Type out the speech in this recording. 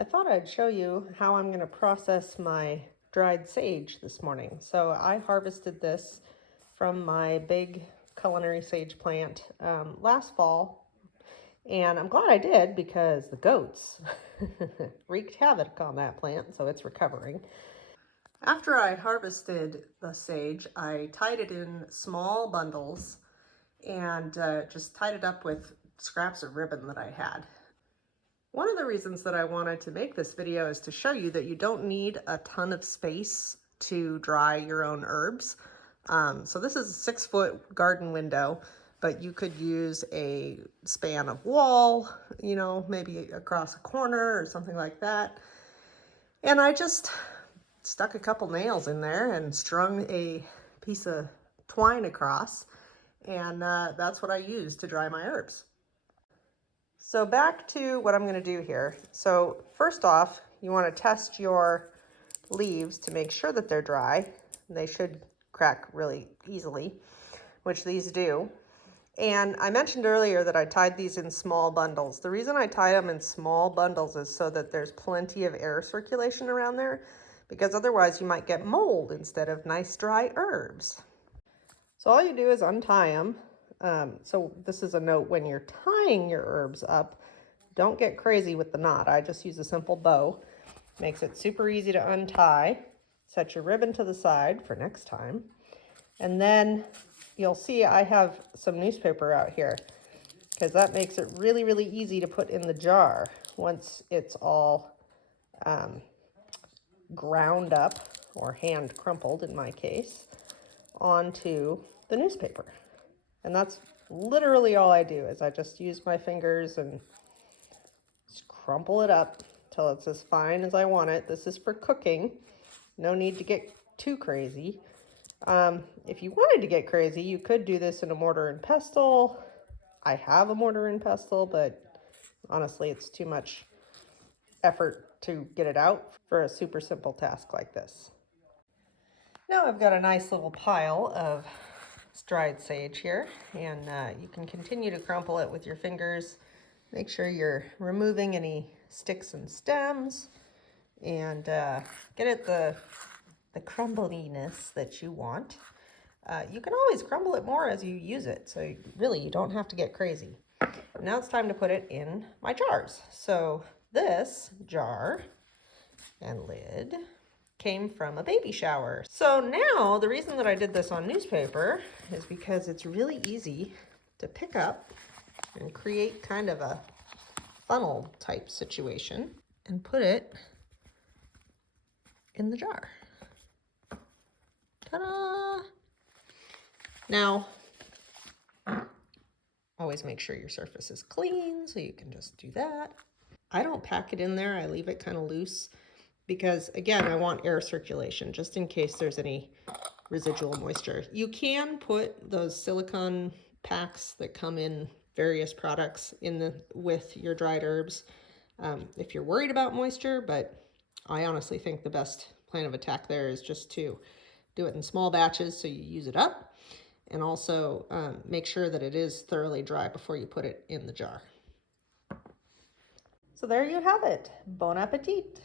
I thought I'd show you how I'm going to process my dried sage this morning. So I harvested this from my big culinary sage plant last fall, and I'm glad I did because the goats wreaked havoc on that plant, so it's recovering. After I harvested the sage, I tied it in small bundles and just tied it up with scraps of ribbon that I had. One of the reasons that I wanted to make this video is to show you that you don't need a ton of space to dry your own herbs. So this is a 6-foot garden window, but you could use a span of wall, you know, maybe across a corner or something like that. And I just stuck a couple nails in there and strung a piece of twine across, and that's what I used to dry my herbs. So back to what I'm going to do here. So first off, you want to test your leaves to make sure that they're dry. They should crack really easily, which these do. And I mentioned earlier that I tied these in small bundles. The reason I tie them in small bundles is so that there's plenty of air circulation around there, because otherwise you might get mold instead of nice dry herbs. So all you do is untie them. So this is a note when you're tying your herbs up, don't get crazy with the knot. I just use a simple bow. Makes it super easy to untie. Set your ribbon to the side for next time. And then you'll see I have some newspaper out here because that makes it really, really easy to put in the jar once it's all ground up, or hand crumpled in my case, onto the newspaper. And that's literally all I do, is I just use my fingers and just crumple it up till it's as fine as I want it. This is for cooking. No need to get too crazy. If you wanted to get crazy, you could do this in a mortar and pestle. I have a mortar and pestle, but honestly, it's too much effort to get it out for a super simple task like this. Now I've got a nice little pile of dried sage here, and you can continue to crumple it with your fingers. Make sure you're removing any sticks and stems, and get it the crumbliness that you want. You can always crumble it more as you use it, so really you don't have to get crazy. Now it's time to put it in my jars. So this jar and lid came from a baby shower. So now the reason that I did this on newspaper is because it's really easy to pick up and create kind of a funnel type situation and put it in the jar. Ta-da! Now, always make sure your surface is clean, so you can just do that. I don't pack it in there, I leave it kind of loose because, again, I want air circulation just in case there's any residual moisture. You can put those silicone packs that come in various products with your dried herbs if you're worried about moisture, but I honestly think the best plan of attack there is just to do it in small batches so you use it up, and also make sure that it is thoroughly dry before you put it in the jar. So there you have it. Bon appetit.